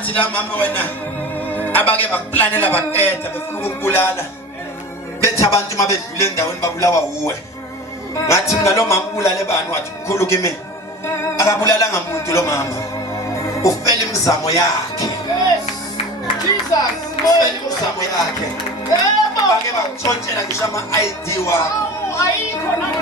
bathi la mama wena abake bakuplanela baqeda befuna ukukubulala bethi abantu mabedlule endaweni babulawa uwe ngathi mina lo mama ubulale bani wathi mkhulu kimi akabulalanga umuntu lo mama ufela imizamo yakhe Jesus ufela imizamo yakhe bake bakutshontshela ngisho ama-ID wakho ayikho.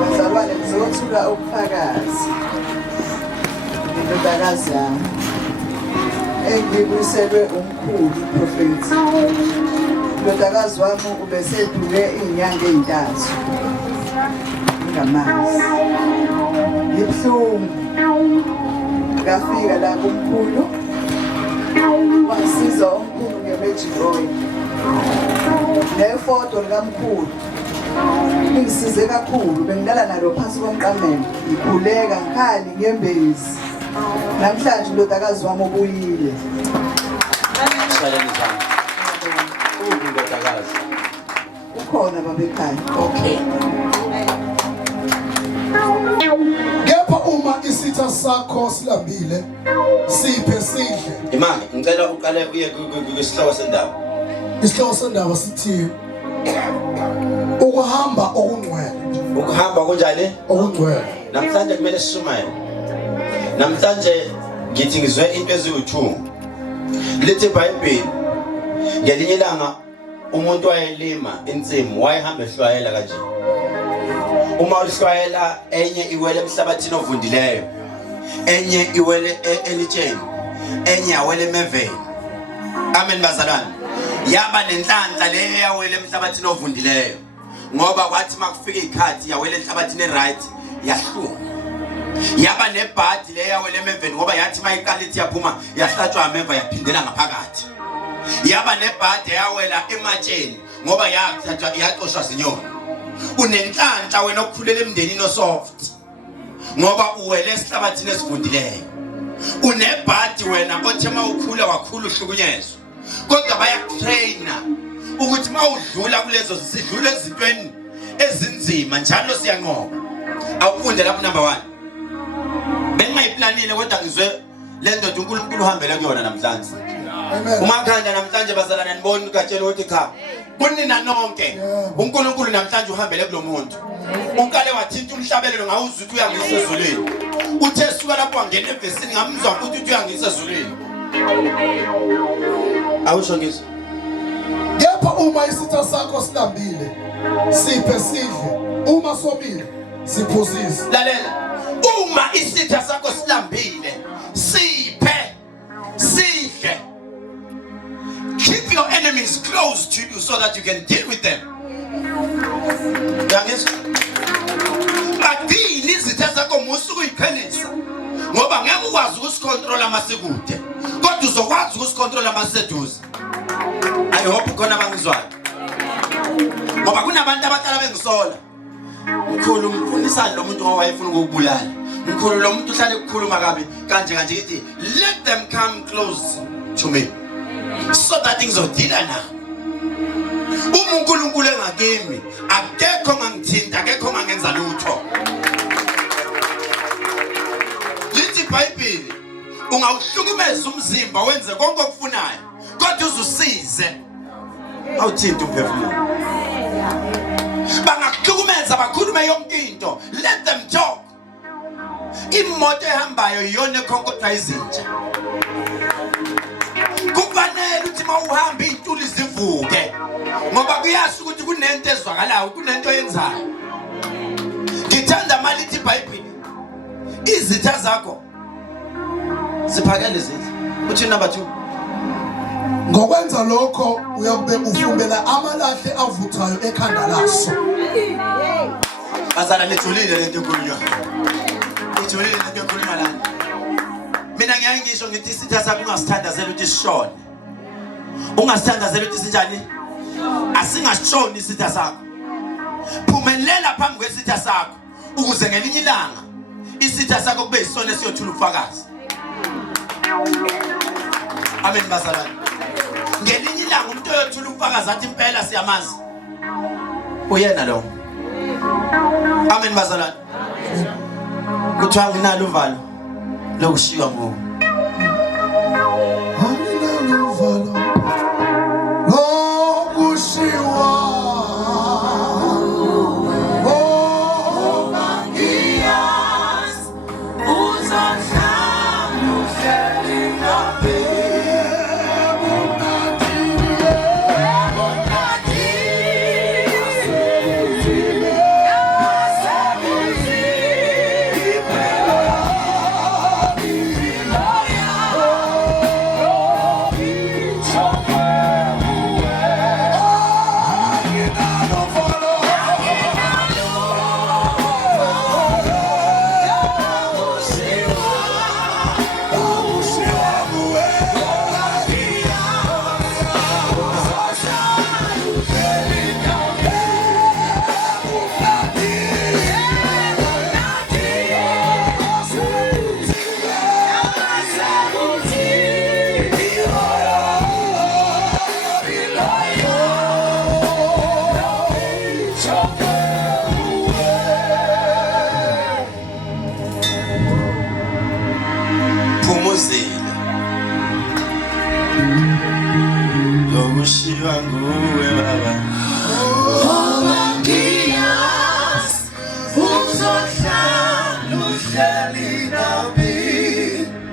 Bazalwane ngizothula ubufakazi indodakazi yami engibuyiselwe umkhulu uprofethi. Indodakazi wami ubesedlule iy'nyanga ey'ntathu ngamazi ngibuhlungu. Ngafika la kumkhulu wasiza umkhulu nge-magic oil nefoto likamkhulu ngisize kakhulu. Bengilala nalo phansi komqamelo ngikhuleka ngikhali ngembezi. Namhlanje indodakazi wami ubuyile. Ukhona babekhaya. Okay. Kepha uma isitha sakho silambile siphe sidle. Imali ngicela uqale uye kwisihloko sendaba. Isihloko sendaba sithi ukuhamba okungcwele. Ukuhamba kunjani? Okungcwele. Namhlanje kumele sishumayele. Namhlanje ngithi ngizwe into eziwuthungu. Lithi iBhayibheli ngelinye ilanga umuntu wayelima insimu wayehamba ehlwayela kanje. Uma uhlwayela enye iwele emhlabathini ovundileyo, enye iwele elitsheni, enye awele emeveni. Amen bazalwane. Yaba nenhlanhla le yawele emhlabathini ovundileyo. Ngoba kwathi makufika ikhathi yawele enhlabathini eright yahluma. Yaba nebhadi le yawele emeveni ngoba yathi mayiqalithi yaphuma yahlatshwa ameva yaphindela ngaphakathi. Yaba nebhadi yawela ematsheni ngoba yathathwa yaxoshwa zinyoni. Unenhlanhla wena okukhulela emndenini osoft ngoba uwele esihlabathini esivundileyo. Unebhadi wena othe mawukhula wakhula uhlukunyezwa. Kodwa bayakutraina ukuthi mawudlula kulezo sidlule ezintweni ezinzima njalo siyanqoba. Awufunde lapho number 1. Bengayiplanile kodwa ngizwe le ndoda uNkulunkulu uhambele kuyona namhlanje. Umakhanda namhlanje bazalana nibona ukatshela ukuthi cha kunina nonke uNkulunkulu namhlanje uhambele kulo muntu. Unkale wathinta umhlabelelo ngawuzwa ukuthi uyangisa ezulwini. Uthe suka lapho wangena evesini ngamuzwa ukuthi uyangisa ezulwini. Awusho ngizwe. Kepha uma isitha sakho silambile siphe sidle. Uma somile siphuzise. Lalela. Uma isitha sakho silambile siphe sidle. Keep your enemies close to you so that you can deal with them. Yangizwa. Badini izitha zakho musuku uyiqhelisa. Ngoba ngeke ukwazi ukusicontrol amasekude. Kodwa uzokwazi ukusicontrol amaseduze. I hope khona abangizwayo. Ngoba kunabantu abaqala bengisola. Mkhulu umfundisa lo muntu owayefuna ukubulala. Mkhulu lo muntu uhlale ukukhuluma kabi kanje ithi let them come close to me so that things will deal now. uNkulunkulu engakimi akekho ngangithinta akekho ngangenza lutho. Lithi iBhayibheli ungawuhlukumeza umzimba wenze konke okufunayo kodwa uzusize awuthinta umphefumulo. Bangakuhlukumeza bakhulume yonke into, let them talk. Imoto ehambayo iyona ekhonkotha izinja. Kufanele uthi mawuhamba izintuli zivuke ngoba kuyazi ukuthi kunento ezwakalayo, kunento yenzayo. Ngithanda malithi iBhayibheli, izitha zakho siphakele izitha. Uthi number 2. Ngokwenza lokho uyakube ufumbela amalahle avuthayo ekhanda laso. Bazala lethulile lento enkulunywa. Ithulile lento enkulunywa lana. Mina ngiyake ngisho ngithi isitha sakho ungasithandazela ukuthi sishone. Ungasithandazela ukuthi sinjani? Asingashoni isitha sakho. Phumelela phambi kwesitha sakho ukuze ngelinye ilanga isitha sakho kube isona esiyothula ubufakazi. Amen bazalwane. Ngelinye ilanga umuntu oyothula ubufakazi athi impela siyamazi. Uyena lo. Amen bazalwane. Kuthiwa nginalo uvalo lokushiywa nguwe. Anginalo uvalo lokushiywa. Lokushiywa nguwe baba.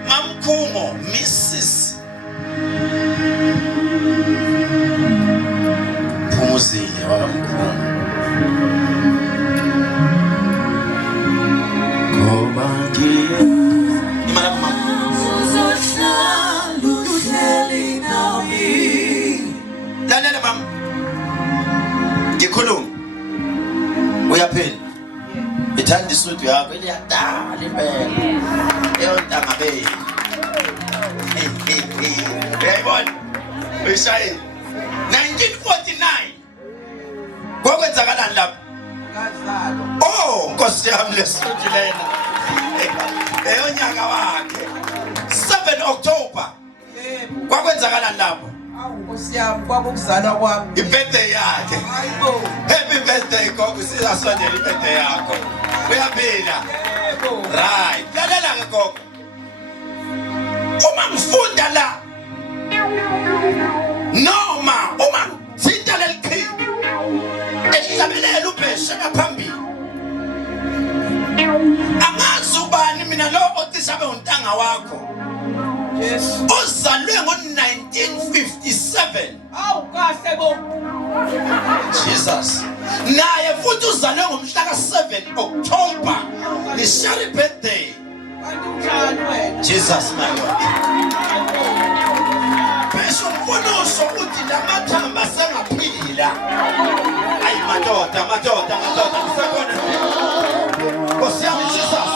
Mamkhumo Mrs. Phumuzile wakamkhumo. Ngoba imana mama. Lalela mama. Ngikhuluma. Uyaphila. Ithanda isuthu yakho eliyadala impela. Eyontanga beni. Uyayibona? Uyishayile. 1949. Kwakwenzakalani lapha? Oh, Nkosi yami lesuthu lena. Eyonyaka wakhe. 7 October. Kwakwenzakalani lapha? Nkosi yami kwakuzalwa kwami. Ibirthday yakhe. Hayibo. Happy birthday gogo, sizasondela ibirthday yakho. Uyaphila? Yebo. Right. Lalela ke gogo. Uma ngifunda la. Noma uma ngithinta lelikhili. Esihlabelela ubheshe ngaphambili. Amazi ubani mina lo otishabe untanga wakho. Yes. Uzalwe ngo-1957. Awu kahle bo. Jesus. Naye futhi uzalwe ngomhla ka-7 October. Lishari birthday. Kanjani wena? Jesus my Lord. Bese umfunuso uthi lamathamba sengaphila. Ayi madoda ngisekhona. Nkosi yami Jesus.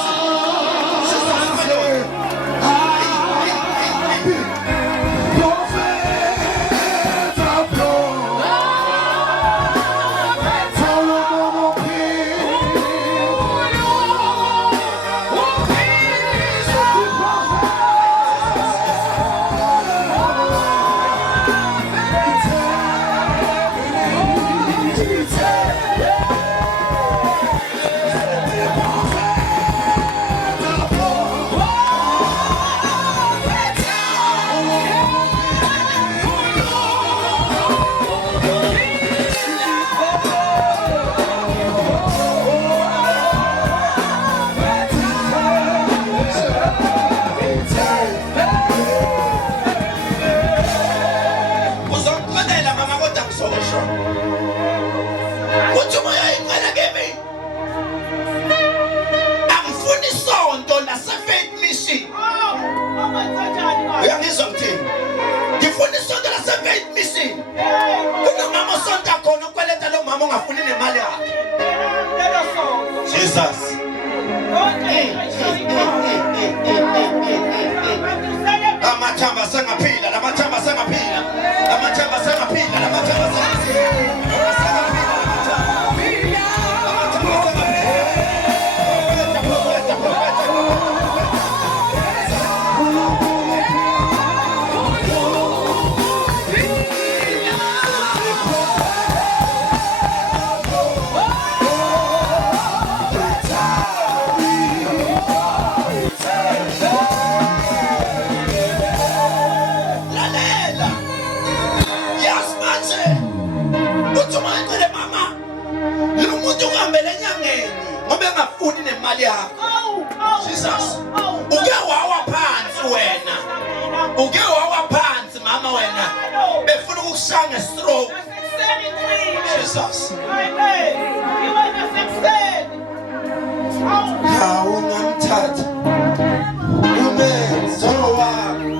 Jesus my Lord. Yeah. great mission. Kuna mama sonta khona ukweleta lo mama ongafuni nemali yakhe. Jesus. Amathamba sengaphila, lamathamba sengaphila. Amathamba sengaphila, lamathamba sengaphila. Jesus. Uke wawa phansi wena. Uke wawa phansi mama wena. Befuna ukushanga stroke. Jesus. Hawu ngamthatha. Umenzo wami.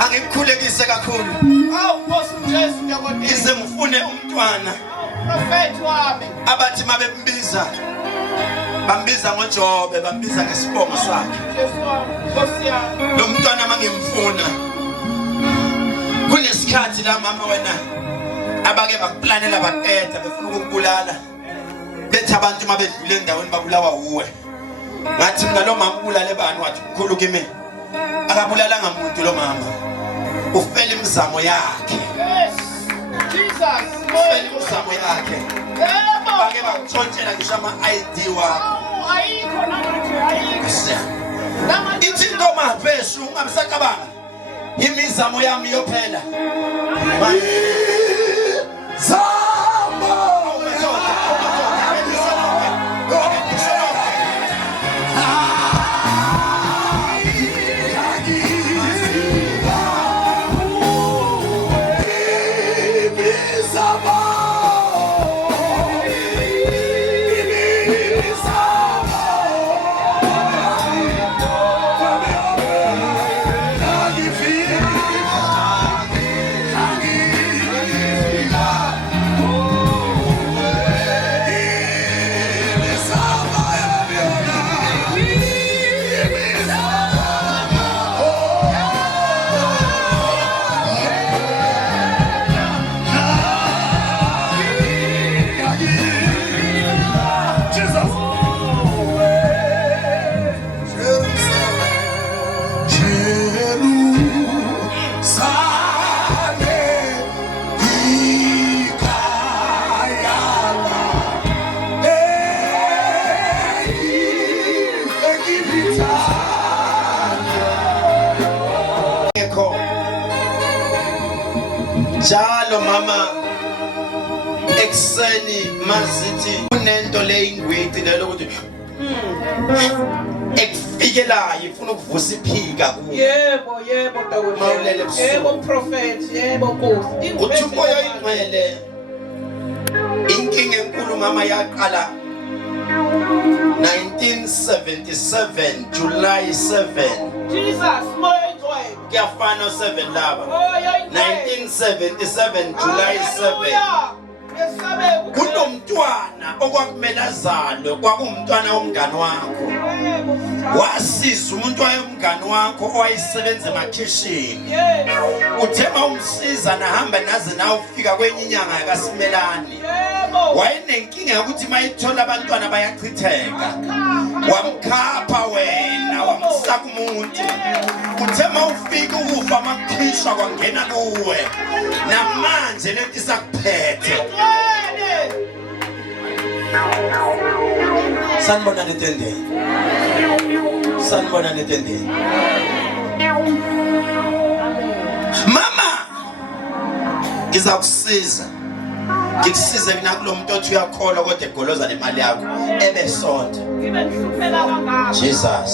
Angimkhulekise kakhulu. Ize ngifune umntwana. Prophet wami. Abathi mabembiza. Bambiza ngoJobe, bambiza ngesibongo sakhe. Lo mntwana mangimfuna. Kunesikhathi la mama wena abake bakuplanela baqeda befuna ukukubulala. Bethi abantu mabedlule endaweni babulawa uwe. Ngathi mina lo mama ubulale bani wathi ukhulu kimi. Akabulalanga umuntu lo mama. Ufela imizamo yakhe. Yes. Jesus. Ufela imizamo yakhe. Yebo. Bake bakutshontshela ngisho ama-ID wakho. Ayikho namathi ayikho. Ithi intombi pheshu ungabisacabanga. Imizamo yami yophela. Jalo mama ekseni mazithi unento leyingwidi lelo ukuthi ekufikelayo ifuna ukuvusa iphika kuwe. Yebo Dawudi. Yebo prophet, yebo Nkosi. Uthi umoya ingcwele inkinga enkulu mama yaqala 1977 July 7. Jesus moya ingcwele. Kuyafana 7 laba. 1977 July 7. Kunomntwana okwakumele azalwe kwakumntwana womngane wakho. Wasiza umuntu wayomngane wakho owayisebenza emakhishini. Uthema umsiza nahamba naze nawe ufika kwenye inyanga yakasimelani. Wayenenkinga ukuthi mayithola abantwana bayachitheka. Wamkhapha wena wamsaka umuntu. Uthema ufika ukufa amakhishwa kwangena kuwe. Namanje lento isakuphethe. Sanibona netende. Sanibona netende. Mama, ngizakusiza. ngikusize mina kulo muntu othi uyakholwa kodwa egoloza nemali yakho ebesonto. Ngibe ngihlupheka kangaka. Jesus.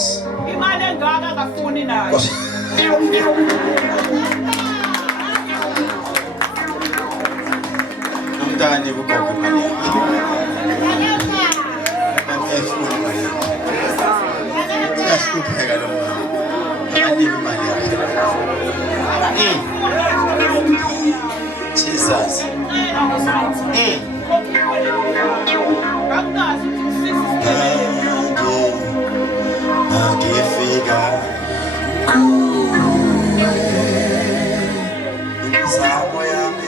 Imali engaka akafuni nayo. Nomntane kugogo imali yakho. Uyahlupheka lo mama. Akanika imali yakhe. Jesus. Agifika Sabo yami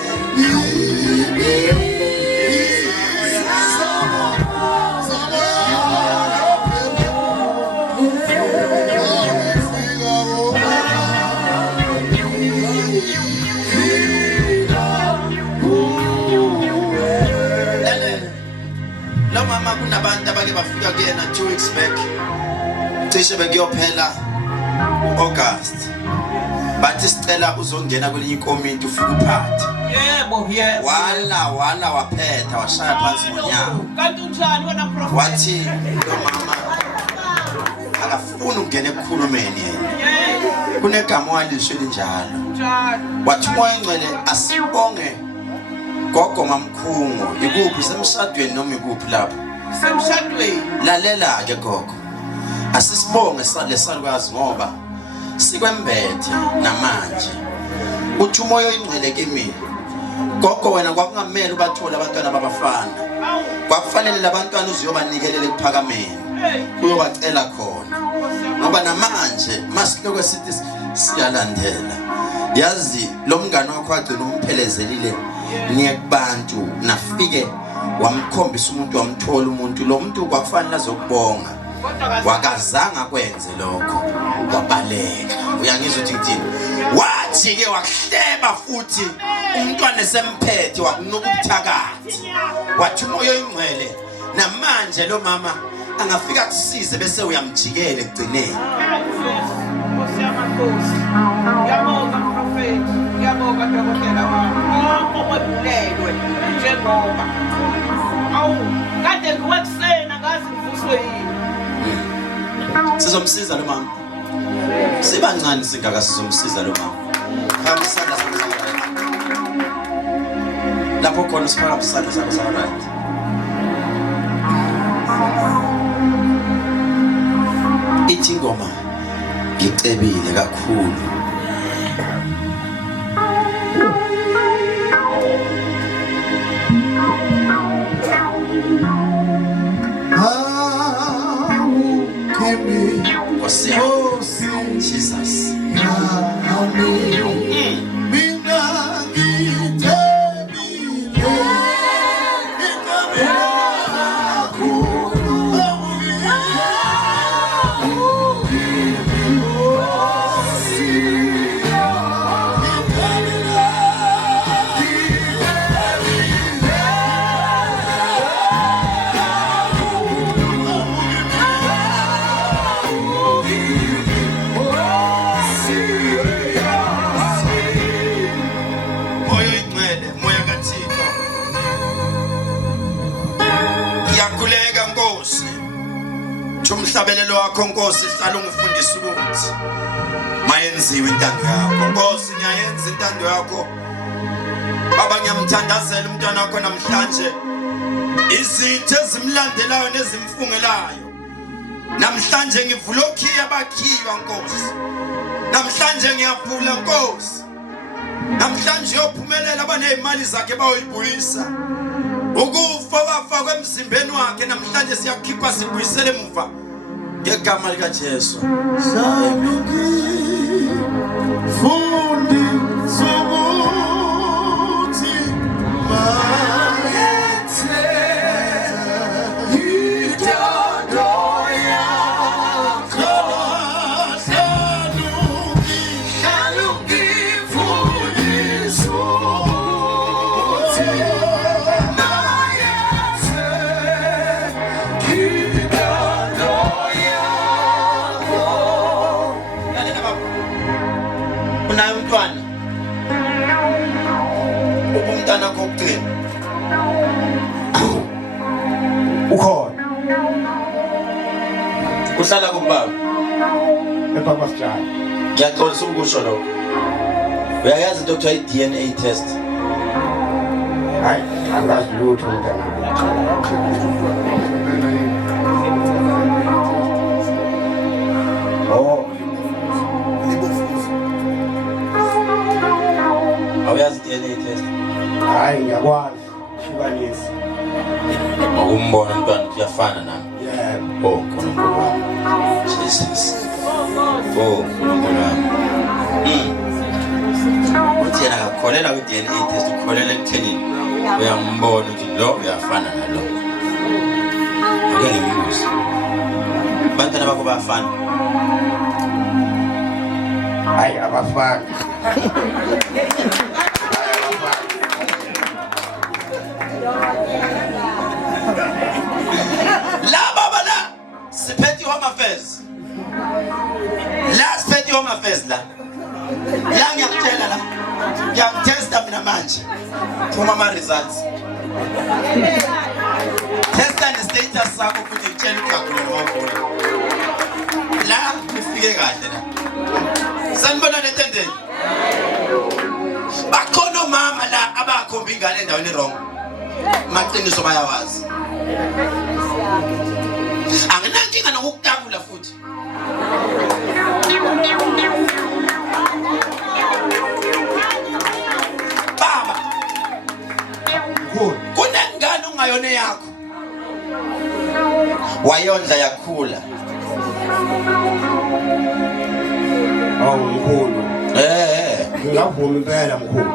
lo mama kunabantu abake bafika kuyena 2 weeks back cishe bekuyophela August bathi sicela uzongena kwelinye ikomiti ufike uphathe. Yebo, yes. Wala waphetha washaya phansi ngonyaka. Kanti unjani wena prophet? Wathi lo mama akafuna ukungena ekukhulumeni yena. Yes. Kunegama walisho linjalo. Njalo. Wathi moya engcwele asibonge gogo mamkhungu ikuphi semshadweni noma ikuphi lapho. Semshadweni. Lalela ke gogo. Asisibonge lesalukazi ngoba sikwembethe namanje. Uthi umoya ingcwele kimi. Gogo wena kwakungamela ubathola abantwana babafana. Kwakufanele labantwana uziyobanikelela ekuphakameni. Uyobacela khona. Ngoba namanje masiloko sithi siyalandela. Yazi lo mngane wakho agcina umphelezelile niye kubantu nafike wamkhombisa umuntu wamthola umuntu lo muntu kwakufanele azokubonga. Wakazanga kwenze lokho wabaleka. Uyangizwa ukuthi ngithini? Wathi ke wakuhleba futhi umntwana esemphethe wakunuka ubuthakathi. Wathi umoya ingcwele namanje lo mama angafika kusize bese uyamjikela ekugcineni. Ngiyabonga prophet. Ngiyabonga dokotela wami. Okwebulelwe njengoba. Awu, kade ngiwekusena ngazi ngivuswe yini. Sizomsiza lo mama. Sibancane singaka sizomsiza lo mama. Khamisana sakho. Lapho khona sifaka isandla sakho sa right. Ithi ngoma ngicebile kakhulu. Jesus. Umhlabelelo wakho Nkosi hlala ungifundisa ukuthi mayenziwe intando yakho. Nkosi ngiyayenza intando yakho. Baba ngiyamthandazela umntwana wakho namhlanje. Izitho ezimlandelayo nezimfungelayo. Namhlanje ngivula okhiya abakhiwa Nkosi. Namhlanje ngiyavula Nkosi. Namhlanje uyophumelela abanezimali zakhe bayoyibuyisa. Ukufa wafa kwemzimbeni wakhe namhlanje siyakhipha sibuyisele emuva ngegama lika Jesu. Fundi sokuthi mayethe intando yakho hlanu ngifundisa ukuthi umntwana kokugcina ukhona uhlala kubaba ePapa Sijana. ngiyaxolisa ukusho lokho uyayazi into ekuthiwa i-DNA test Hayi, angazi lutho mntana. Oh, awuyazi i-DNA test hayi ngiyakwazi hlukanisi. ngokumbona umntwana kuyafana nami Yebo. oh nkulunkulu wami Jesus oh nkulunkulu wami uthi yena akakholelwa kwi-DNA test ukholelwa ekuthenini uyambona ukuthi lo uyafana nalo ake ngimbuze abantwana bakho bayafana Hayi abafana. la baba la siphethe i-home affairs la siphethe i-home affairs la ngiyakutshela la ngiyakutesta mina manje phuma ama-results testa ne-status sakho futhi ngitshela ukugagula nomavula la nifike kahle la sanibona lentendeni bakhona omama la abakhomba ingane endaweni wrong maqiniso bayawazi anginankinga nokukutangula futhi baba kunengane ungayona yakho wayondla yakhula Awu mkhulu. Ngiyavuma impela mkhulu.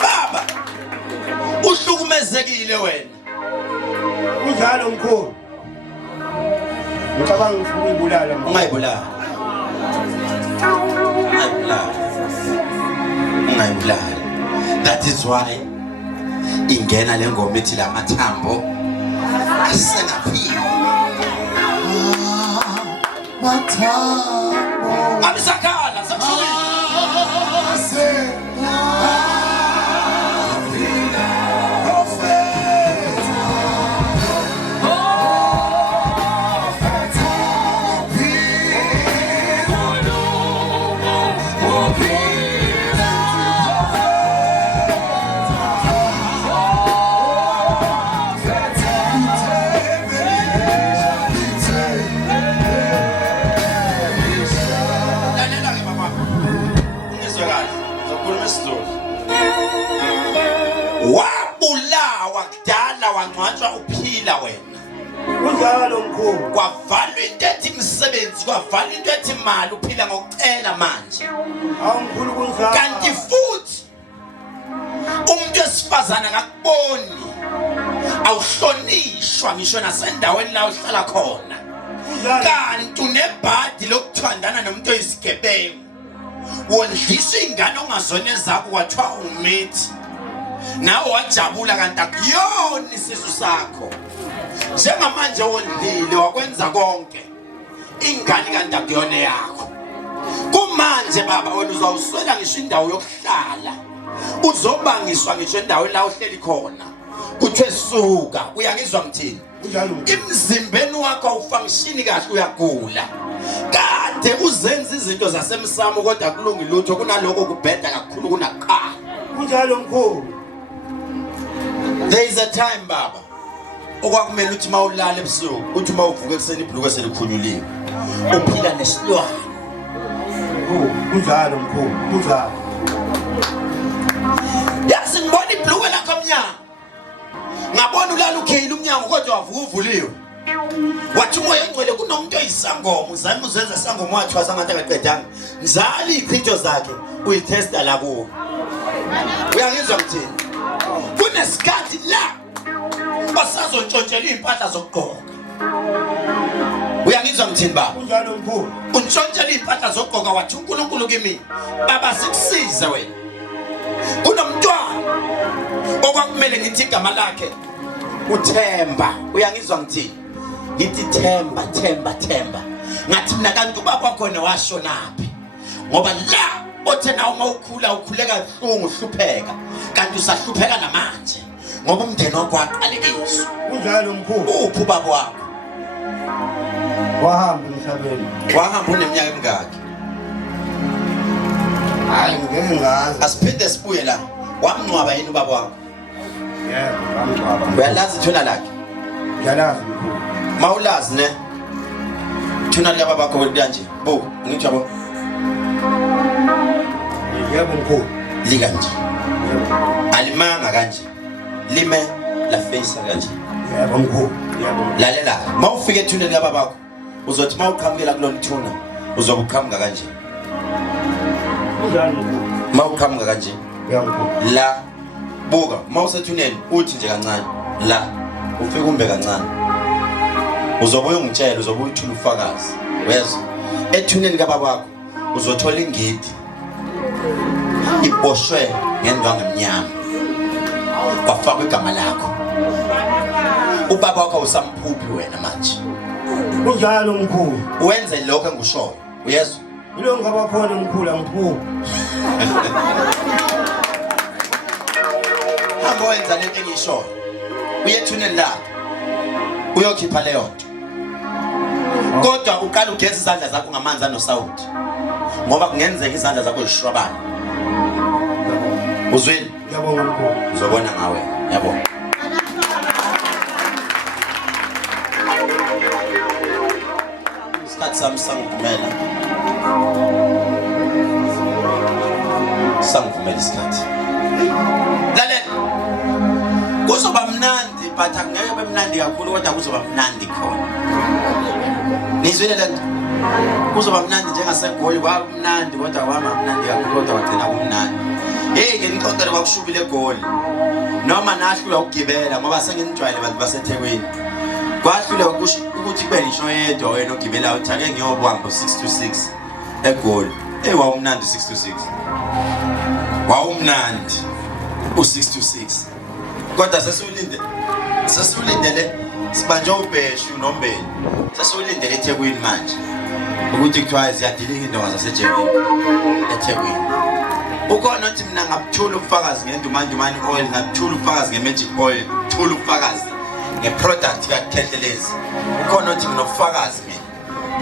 baba uhlukumezekile wena Kunjalo mkhulu. Ngicabanga ufuna ukubulala mkhulu. ungayibulala that is why ingena le ngoma ethi la mathambo asengaphila Mathambo. abisakhala sakushukile wabulawa kudala wangcwatshwa uphila wena Kunjalo mkhulu. kwavalwa into ethi imisebenzi kwavalwa into ethi imali uphila ngokucela manje Awu mkhulu kunjalo. kanti futhi umuntu wesifazana akakuboni awuhlonishwa ngisho nasendaweni la uhlala khona kanti unebhadi lokuthandana nomuntu oyisigebengu wondlisa ingane ongazona ezakho kwathiwa umithi nawe wajabula kanti akuyona isisu sakho njengamanje wondlile wakwenza konke ingane kanti akuyona yakho kumanje baba wena uzawuswela ngisho indawo yokuhlala uzobangiswa ngisho endaweni la uhleli khona kuthiwe suka uyangizwa mthini emzimbeni wakho awufunctioni kahle uyagula kade uzenza izinto zasemsamo kodwa kulungi lutho kunaloko kubheda kakhulu kunaqala kunjalo mkhulu. there is a time baba okwakumele uthi mawulala ebusuku uthi mawuvuka ekseni ibhuluke selikhunyuliwe uphila nesilwane Kunjalo mkhulu kunjalo. yazi ngibona ibhuluke lakho mnyama ngabona ulala ukheyila umnyango kodwa wavuka uvuliwe wathi umoya engcwele kunomuntu oyisangoma uzama uzenza sangoma wathi wasangathi akaqedanga njalo izichitho zakhe uyitesta la kuwo uyangizwa mthini kunesikhathi la basazontshontshela impahla zokugqoka uyangizwa mthini baba Kunjalo mkhulu. untshontshelwa impahla zokugqoka wathi uNkulunkulu kimi baba sikusize wena kunomntwana okwakumele ngithi igama lakhe uThemba uyangizwa ngithini ngithi Themba ngathi mina kanti ubaba khona washonaphi ngoba la othe nawe uma ukhula ukhuleka ubuhlungu uhlupheka kanti usahlupheka namanje ngoba umndeni okwaqalekiswa kunjalo mkhulu uphi ubaba wakho wahamba emhlabeni wahamba uneminyaka emingaki hayi ngeke ngazi asiphinde sibuye la wamncwaba yini ubaba wakho yebo bamgcwaba uyalazi thuna lakhe ngiyalazi mkhulu mawulazi ne thuna laba bakho kanje bo ngithi yabo yebo mkhulu lika nje alimanga kanje lime la face kanje yebo mkhulu yebo lalela mawufika ethuneni laba bakho uzothi mawuqhamukela kulona thuna uzokuqhamuka kanje kunjalo mkhulu mawuqhamuka kanje yebo mkhulu la buka mawusethuneni uthi nje kancane la ufike umbe kancane uzobuya ungitshela uzobuya uthula ubufakazi wezwa ethuneni kababa wakho uzothola ingidi iboshwe ngendwangu emnyama kwafakwa igama lakho ubaba wakho usamphuphi wena manje kunjalo mkhulu wenze lokho engushoyo uyezwa ilo ngaba khona mkhulu angiphuphi hamba wenza lento engiyishoyo uyethuneni lakho uyokhipha leyo nto kodwa uqala ugeza izandla zakho ngamanzi anosawuthi ngoba kungenzeka izandla zakho zishwabane uzwini yabonga mkhulu uzobona ngawe yabo isikhathi sami sangivumela isikhathi lalela kuzoba mnandi but angeke bemnandi kakhulu kodwa kuzoba mnandi khona nizwile lento kuzoba mnandi njengasegoli kwaba mnandi kodwa kwaba mnandi kakhulu kodwa wagcina kumnandi hey ngenixoxele kwakushubile egoli noma nahlula ukugibela ngoba senginijwayele abantu baseThekwini kwahlule ukuthi kube nisho yedwa wena ogibela uthi ake ngiyobamba 626 egoli hey wawumnandi 626 wawumnandi u626 kodwa sesiulindele sibanje ubheshu nombeni sesiulindele eThekwini manje ukuthi kuthiwa ziyadilika indonga zaseJerusalem eThekwini ukhona uthi mina ngabuthula ubufakazi ngendumandumane oil ngabuthula ubufakazi ngeMagic oil thula ubufakazi ngeproduct kaKhehlelezi ukhona uthi mina ubufakazi mina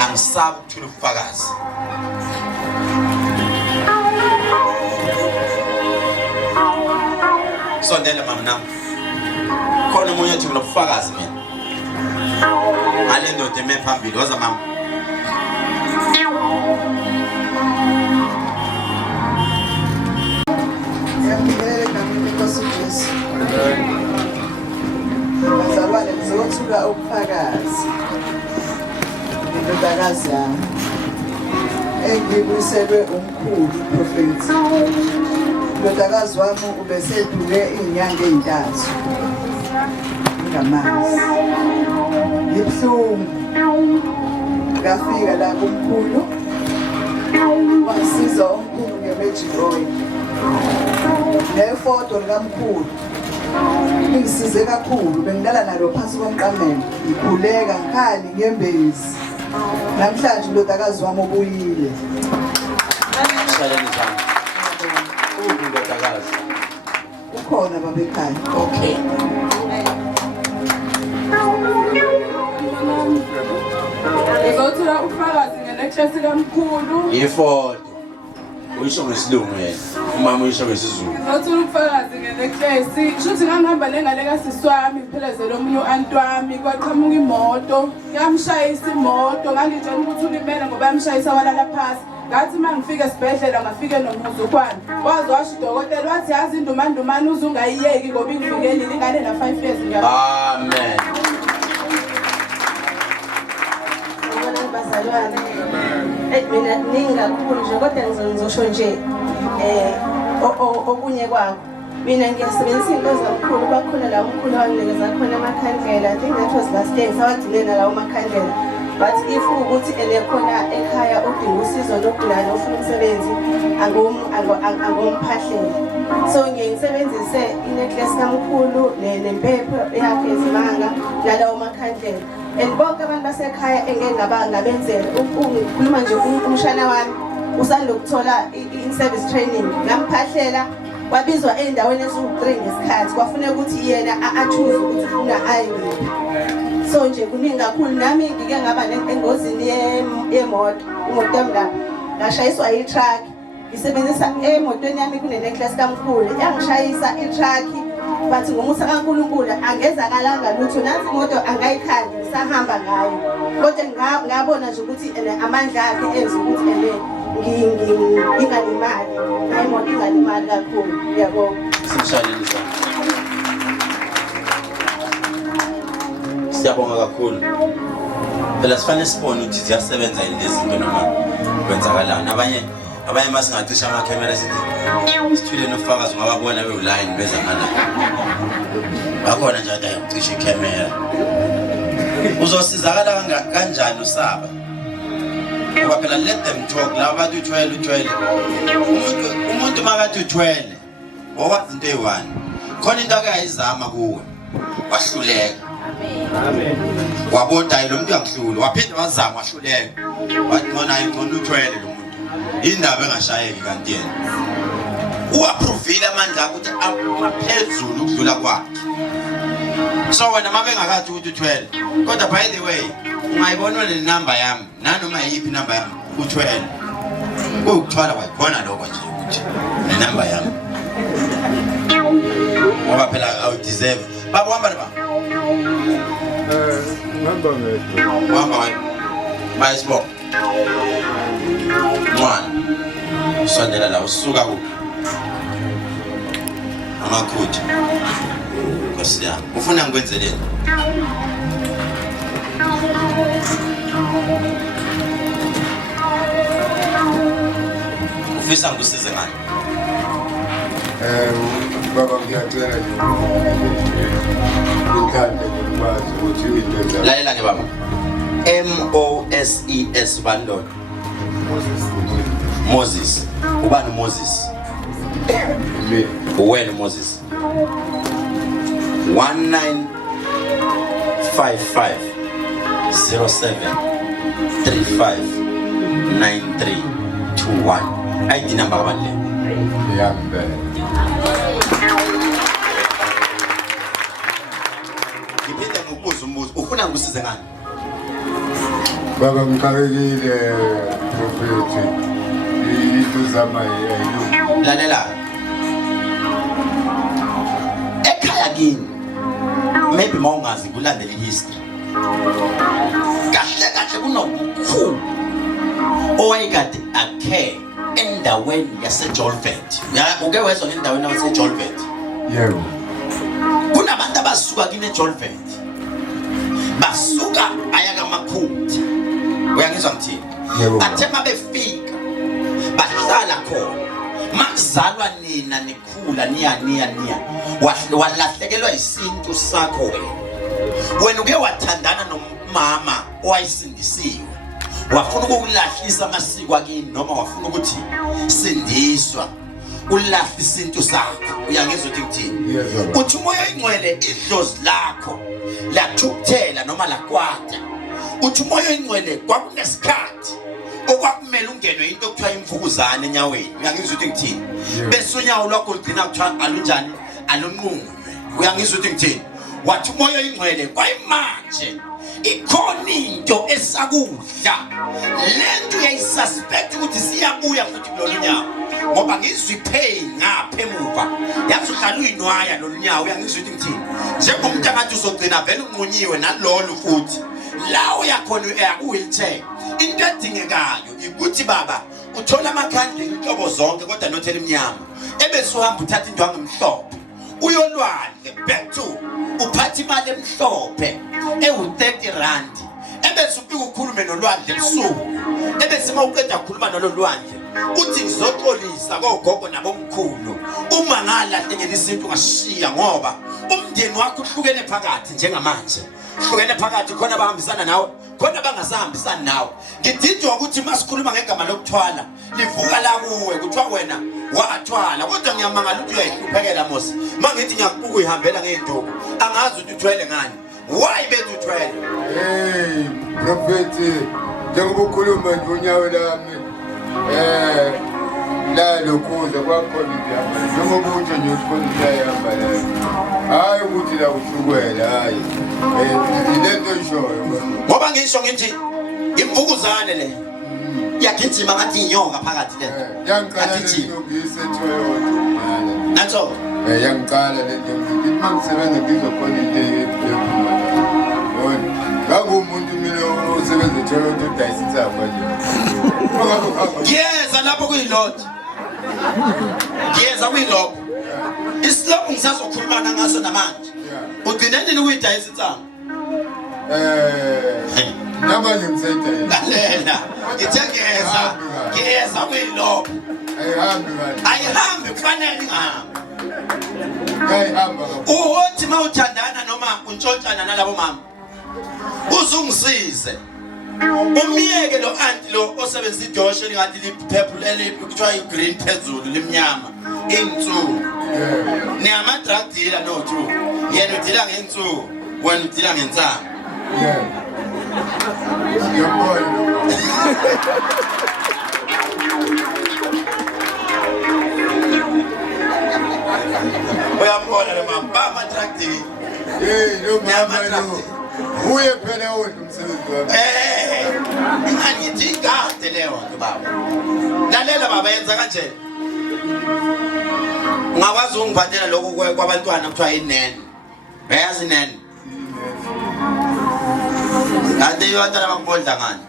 angisabi ukuthula ubufakazi sondela mama nami khona umunye uthi mina ubufakazi mina ngale ndoda eme phambili waza mama bazalwane ngizothula ubufakazi indodakazi yami engibuyiselwe umkhulu uprofethi indodakazi wami ubeseduke iy'nyanga ey'ntathu ngamazi ibuhlungu ngafika la kumkhulu wasiza umkhulu nge-Magic oil nefoto likamkhulu ngisize kakhulu bengilala nalo phansi komqamelo ngikhuleka ngikhali ngiyembezi namhlanje indodakazi wami ubuyile shaleni zami indodakazi ukhona babekhaya okay Ngizothula ubufakazi ngenecklace kamkhulu. ifoto uyisho ngesilungu yena umama uyisho ngesizulu Ngizothula ubufakazi ngenecklace. Shuthi ngangihamba nengane kasisi wami ngiphelezele omunye u-anti wami kwaqhamuka imoto. Yamshayisa imoto ngangitshela ukuthi ulimele ngoba yamshayisa walala phansi. Ngathi mangifika esibhedlela ngafike nomuzukwane. Waze washo udokotela wathi yazi indumandumane uzungayiyeki ngoba ingifikelile ingane na 5 years ngiyabona. amen bazalwane mina ningakhulu nje kodwa ngizosho nje okunye kwakho mina ngiyasebenzisa into zamkhulu bakhona la umkhulu wanginikeza khona amakhandlela I think that was last day sawadilena lawo makhandlela but if ukuthi elekhona ekhaya udinga usizo lokugulana ufuna umsebenzi angomphahlele so ngisebenzise inecklace kamkhulu nempepho yakhe ezimanga nalawo makhandlela and bonke abantu basekhaya engeke ngabenzela ukukhuluma nje umshana wami usanda ukuthola in-service training ngamphahlela wabizwa endaweni eziwu-3 ngesikhathi kwafuneka ukuthi yena a-choose ukuthi ufuna ayengiphi so nje kuningi kakhulu nami ngike ngaba engozini yemoto imoto yami ngashayiswa i-truck ngisebenzisa emotweni yami kune-necklace kaMkhulu yangishayisa i-truck bathi ngomusa kaNkulunkulu angezakalanga lutho nathi imoto angayikhandi ngisahamba ngayo kodwa ngabona nje ukuthi amandla akhe enza ukuthi ngingalimali nayo imoto ingalimali kakhulu yabonga Simshalisa. Siyabonga kakhulu. Phela sifanele sibone ukuthi ziyasebenza lezi zinto noma kwenzakalana. Abanye masingacisha ama-camera sithi sithule nofakazi ngababona bewu-line beza ngala. Bakhona nje ade ayacisha i-camera. Uzosizakala kanjani usaba? Ngoba phela let them talk laba bathi uthwele. Umuntu makathi uthwele wakwazi into eyi-1 khona into akayizama kuwe wahluleka. Amen. Wabona lo muntu uyangihlula waphinda wazama wahluleka. Wathi ngona uthwele lo muntu. Indaba engashayeki kanti yena. Uapprovile amandla ukuthi aphezulu ukudlula kwakhe. So wena mabengakathi ukuthi uthwele. Kodwa by the way, ungayibona le number yami nanoma yiphi number yami uthwele. Ukuthwala kwayikhona lokho nje ukuthi le number yami. Ngoba phela awudeserve. Baba uhamba naba? Uhamba wena. Bayisibona. Mwana. Sondela la usuka kuphi? Amakhutha. Nkosi yami. Ufuna ngikwenzeleni? Ufisa ngikusize ngani? Baba ngiyacela nje ngithande ngikwazi ukuthi into lalela ke baba MOSES bandolo Moses ubani Moses wena Moses 195507359321 ID number kabale yambe ngiphethe ngokubuza umbuzo ufuna ngikusize ngani baba ngikharekile prophet izama yayilo lalela ekhaya kini maybe mawungazi kulandela history kahle kunokukhulu owayekade akhe endaweni yaseJolvet uke wezwa endaweni yaseJolvet yebo kunabantu abasuka kini eJolvet basuka ayakamakhutha uyangizwa ngithini athe mabefika bahlala khona makuzalwa nina nikhula niya walahlekelwa isintu sakho wena uke wathandana nomama owayisindisiwe wafuna ukulahlisa amasiko akini noma wafuna ukuthi sindiswa ulahla isintu sakho uyangizwa ukuthi ngithini uthi umoya oyingcwele idlozi lakho lathukuthela noma lakwata uthi umoya oyingcwele kwakunesikhathi okwakumele ungenwe into okuthiwa imvukuzane enyaweni uyangizwa ukuthi ngithini bese unyawo lwakho ligcina kuthiwa alunjani alunqunywe uyangizwa ukuthi ngithini wathi umoya oyingcwele kwayimanje ikhona into esakudla lento uyayisuspect ukuthi siyabuya futhi kulolu nyawo ngoba ngizwe ipain ngapha emuva yathi uhlala uyinwaya lolu nyawo uyangizwa ukuthi ngithini njengomuntu angathi uzogcina vele unqunyiwe nalolu futhi la uyakhona uya-wheelchair into edingekayo ukuthi baba uthola amakhandlela inhlobo zonke kodwa nothela emnyama ebese uhamba uthatha into angomhlophe uyolwandle back to uphatha imali emhlophe ewu-30 rand ebese ufika ukhulume nolwandle ebusuku ebese mawuqeda ukukhuluma nololwandle uthi ngizoxolisa kogogo nabomkhulu uma ngalahlekela isintu ngashiya ngoba umndeni wakho uhlukene phakathi njengamanje hlukene phakathi khona abahambisana nawe khona bangasahambisani nawe ngididwa ukuthi masikhuluma ngegama lokuthwala livuka la kuwe kuthiwa wena wathwala kodwa ngiyamangala ukuthi uyayihluphekela Mosi mangithi ngiyakubuka uyihambela ngeenduku angazi ukuthi uthwele ngani why bethu uthwele prophet njengoba ukhuluma nje unyawo lami La lokuza kwakhona iyahamba njengoba utsho nje ukhona iyahamba leyo hayi ukuthi la ushukela hayi lento ishoyo ngoba ngisho ngithi imvukuzane le iyagijima ngathi inyoka phakathi le yangiqala lento ngisethoyotho nacho yangiqala lento ngithi mangisebenza ngizokhona into ephuma ngakumuntu mina osebenza ethoyotho udayisa insamba nje yeza lapho kuyilodwa yeza kuyilokho isilapho ngisazokhulumana ngaso namanje ugcine nini ukuyidayisa insamba namanje ngisayidayisa lalela ngiyeza kuyilokho ayihambi kufanele ingahambi uthi mawuthandana noma untshontshana nalabo mama uzungisize umiyeke lo anti lo osebenzisa idoshe lingathi lipurple eliphiwa igreen phezulu limnyama insuku niyama drug dealer no two yena udila ngensuku wena udila ngensamba uyambona lo mama ma drug dealer lo mama lo uye phela wona umsebenzi wakhe angithi ingade leyo nto baba lalela baba yenza kanje ungakwazi ungiphathela lokho kwabantwana kuthiwa inene beyazi inene kanti abantwana bakubodla ngani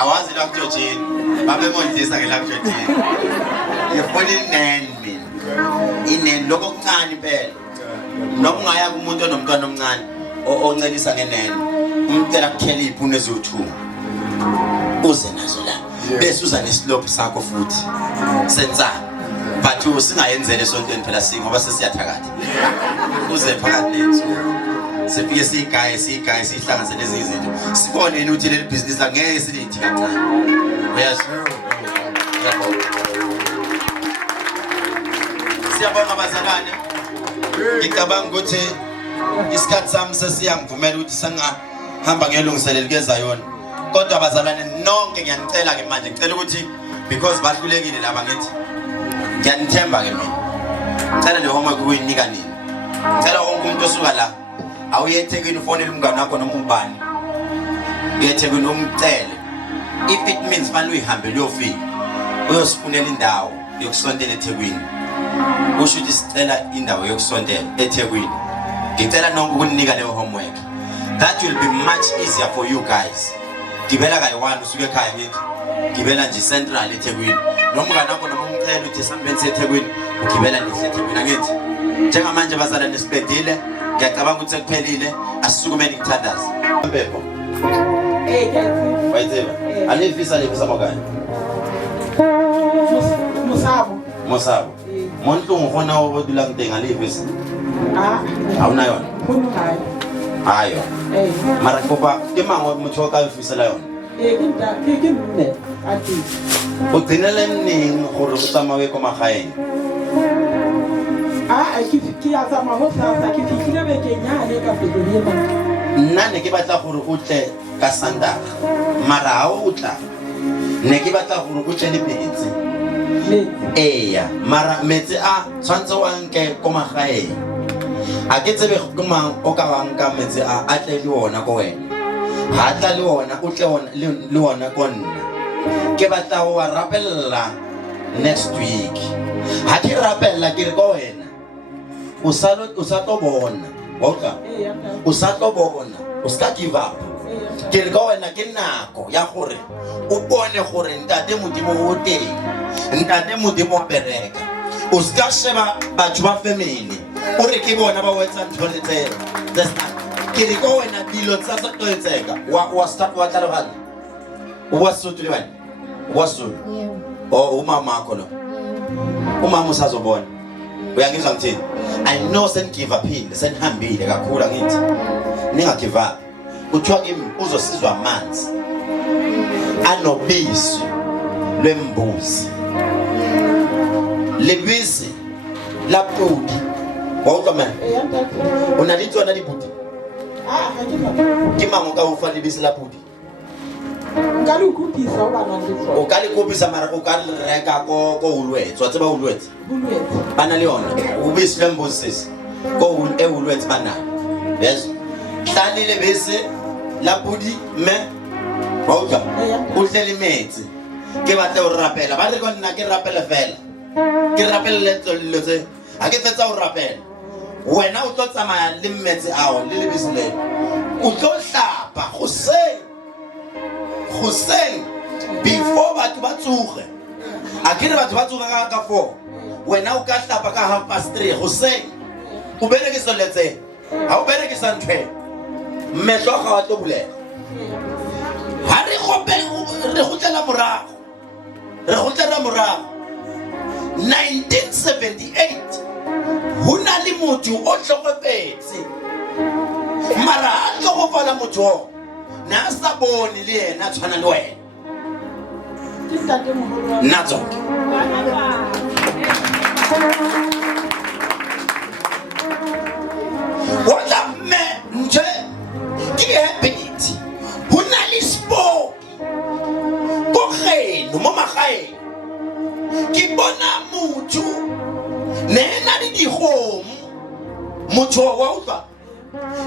awazi la kujojini babemondlisa ke la kujojini ngifuna inene mina inene lokho kuncane phela noma ungaya kumuntu onomntwana omncane oncelisa ngenene umntela kukhela iphune ezo2 uze nazo la bese uza nesilophu sakho futhi sensana but usingayenzele esontweni phela singoba sesiyathakatha uze phakathi nensuku sifike siyigaye sihlanganise lezi izinto sibone ukuthi leli business angeke silithi kancane uyasho siyabonga abazalwane ngicabanga ukuthi isikhathi sami sesiyangivumela ukuthi sengahamba ngiyolungiselela keza yona kodwa abazalwane nonke ngiyanicela ke manje ngicela ukuthi because bahlulekile laba ngithi ngiyanithemba ke mina ngicela le homework uyinika nini ngicela wonke umuntu osuka la awuye eThekwini ufonele umngane wakho noma ubani eThekwini umcele if it means manje uyihambe liyofika uyosifunela indawo yokusontela eThekwini usho ukuthi sicela indawo yokusontela eThekwini ngicela nonke ukunika leyo homework that will be much easier for you guys gibela kayi1 usuke ekhaya ngithi gibela nje central eThekwini nomngane wakho noma umcela uthi sambenze eThekwini ugibela nje eThekwini angithi njengamanje bazalwane sibedile ngiyacabanga ukuthi sekuphelile asisukumeni ngithandaza Mbepho wayitheba alifisa makanye Musabo Montu ngifona ubodula ngitenga alifisa awuna yona hayo mara kopa kemango muthoka ifisela yona ugcinele nini gore utsamawe ko magaeng nna ne ke batla gore o tle ka Sunday mara ha o tla ne ke batla gore o tle le metsi eya mara metsi a tshwantse wa nke ko magaeng a ke tsebe go mang o ka wa nka metsi a tle le wona ko wena ha tla le wona o tle wona le wona ko nna ke batla go wa rapella next week ha ke rapella ke re ko wena o sa tlo bona waka o sa tlo bona o ska give up ke re ka wena ke nako ya gore o bone gore ntate modimo o teng ntate modimo o bereka o ska sheba batho ba family o re ke bona ba wetsa ntholetsela ke re ka wena dilo tsa tsa tlo etseka wa start wa tlalogana o wa sotho le bana wa sotho o mama akolo o mama usazobona uyangizwa ngithini I know sengive up in senihambile kakhulu ngithi ninga give up uthiwa kimi uzosizwa amanzi anobisi lwembuzi lebisi la pudi wa mama unalitswa na dipudi ke mango ka ufa lebisi la pudi O ka le kopisa mara o ka le reka ko ulwetse wa tseba ulwetse bana le yona o bese le mbosisi ko ulwetse bana yes hlale le bese la pudi me ba utlwa o hlele metsi ke batla o rapela ba re go nna ke rapela fela ke rapela le tse a ke fetsa o rapela wena o tlo tsamaya le metsi ao le bese le o tlo hlapa go seng before batho ba tsoge a ke re batho ba tsoga ka 4 wena o ka hlapa ka 3:30 go seng o berekisa letse ha o berekisa ntwe mmetlo ga wa tlo bulela ha re gotlela morago 1978 hona le motho o hlokopetse mara a hlokofala motho na sa bone le yena tshwana le wena natso wala me nje ke happiness hona le sport ko geno mo magae ke bona motho nena di dikgomo motho wa utlwa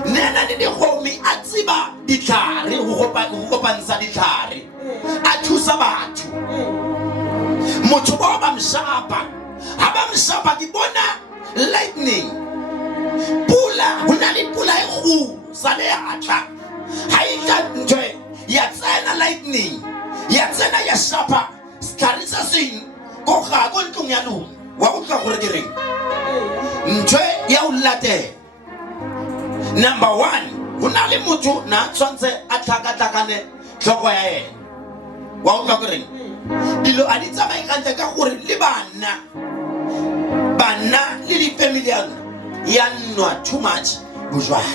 nena di dikgomo a tsiba ditlhare go kopantsha ditlhare a thusa batho motho ba ba mshapa ha ba mshapa ke bona lightning pula hona le pula e go sa le atla ha ita nje ya tsena lightning ya tsena ya shapa starisa sing ko ga go ntlong ya lona wa go tla gore ke reng nje ya ulate number 1 hona le motho na tshwantse a tlhakatlhakane tlhoko ya yena wa go tla gore dilo a di tsamaye kante ka gore le bana le di family ya nwa too much bojwala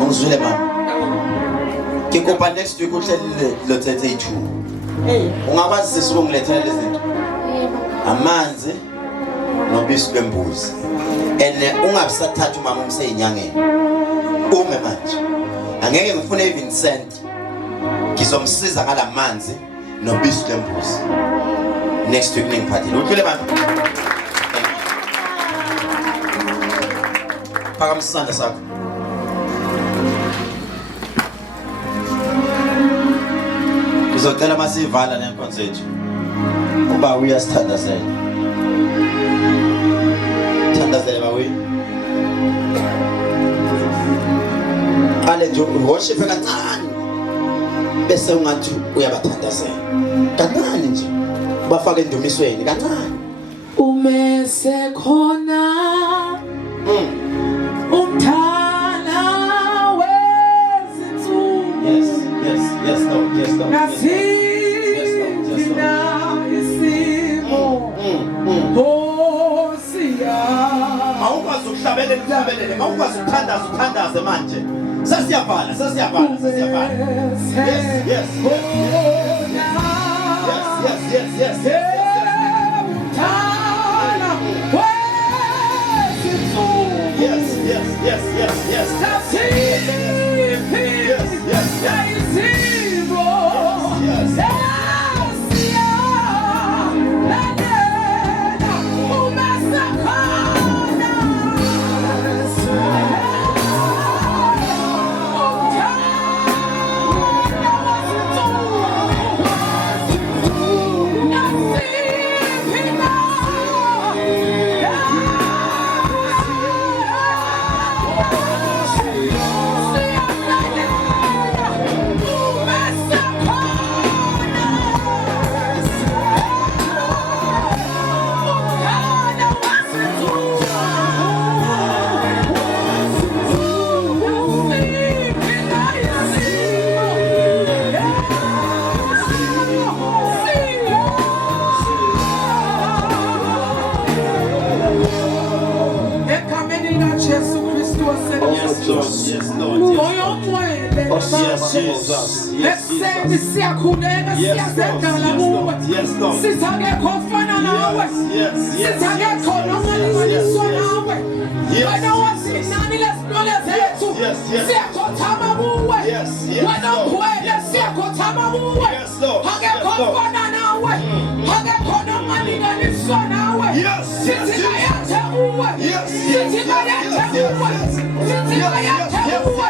on se le mama ke kopa next week o tlelle lo tsetse ithu ungaba sisibongilethela lezinto amanzi nobisi lwembuzi ene ungabisathatha umama umseyinyangeni ume manje angeke ngifune even cent ngizomsiza ngalamanzi nobisi lwembuzi next week ningiphathile uthule bani phakama isandla sakho ngizocela masivala nenkonzo yethu uba uyasithandazela thandazela bawe qale nje worship kancane bese ungathi uyabathandazela kancane nje bafake endumisweni kancane umese khona umthana wezinsuku yes no nasina isimo Hosia awukwazi ukuhlabelela awukwazi ukuthandaza manje sasiyabhala yes Siyakuseni, siyakhuleka, siyasendala kuwe. Sithi akekho ofana nawe. Sithi akekho nongalinganiswa nawe. Wena wathi nani lezinwele zethu. Siyakhothama kuwe. Wena ungcwele, siyakhothama kuwe. Akekho ofana nawe. Akekho nongalinganiswa nawe. Sithi bayathe kuwe. Sithi bayathe kuwe. Sithi bayathe kuwe.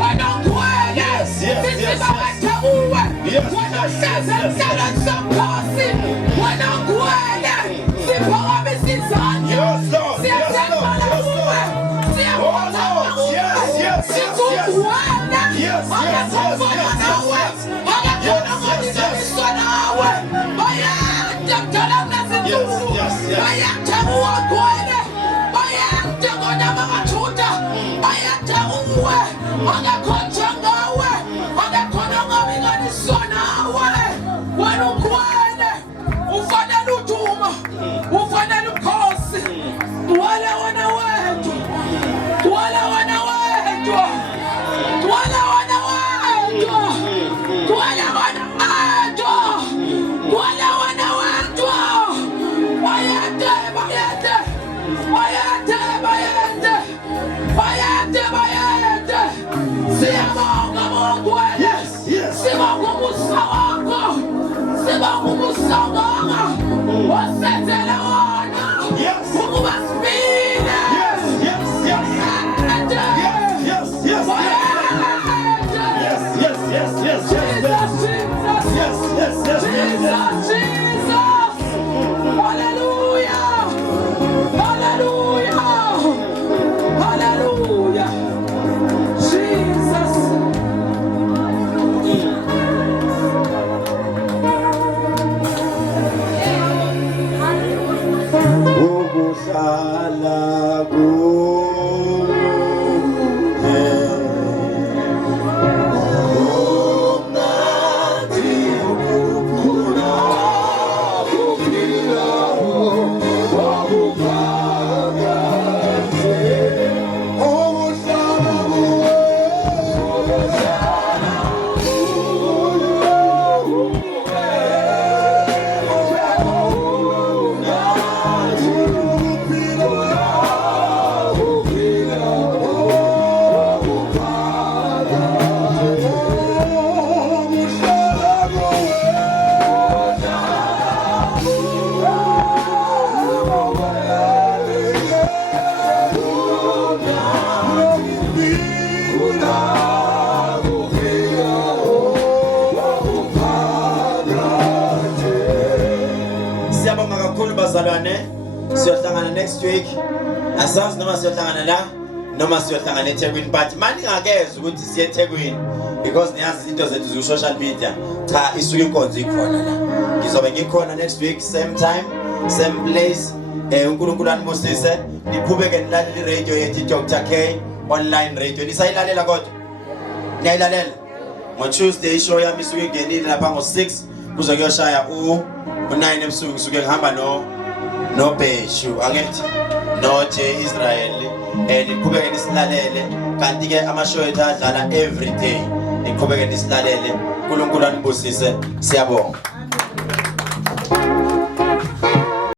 Wena ungcwele. Sithi bayathe kuwe. Wena uhlezi emhlalweni somkhosi. Wena ungcwele. Siphakame isizathu. Siyasembala kuwe. Siyakhothama kuwe. Sithi ungcwele. Akekho ofana nawe. Akekho nongalinganiswa nawe. Bayathe kudala kunezinsuku. Bayathe kuwe ungcwele. Bayathe kona bakaJuda. Bayathe kuwe. Akekho njengawe. Akekho nongalinganiswa nawe. Wena ungcwele. Ufanele uduma. Ufanele ukhosi. Wena wena wedwa. Wena wena wedwa. Wena wena wedwa. Wena wena wedwa. Wena wena wedwa. Bayathe bayathe. Bayathe bayathe. Bayathe bayathe. Siyabonga ungcwele. Sibonga umusa wakho. Sibonga umusa wakho. Wasenzele wona. Ukuba sibile. Siyabonga kakhulu bazalwane. Siyohlangana next week. Asazi noma siyohlangana la noma siyohlangana eThekwini, but manje ngakeza ukuthi siye eThekwini because niyazi izinto zethu ku social media. Cha, isuke Inkonzo ikhona la. Ngizobe ngikhona next week same time, same place. uNkulunkulu anibusise. Niqhubeke nilalela iradio yethu Dr. K online radio. Nisayilalela kodwa. Niyayilalela. Ngo-Tuesday ishow yami isuke ingenile lapha ngo-6 kuze kuyoshaya u-9 ebusuku ngisuke ngihamba no Beshu angithi no J Israel niqhubeke nisilalele kanti ke amashow ethu adlala every day niqhubeke nisilalele uNkulunkulu anibusise siyabonga.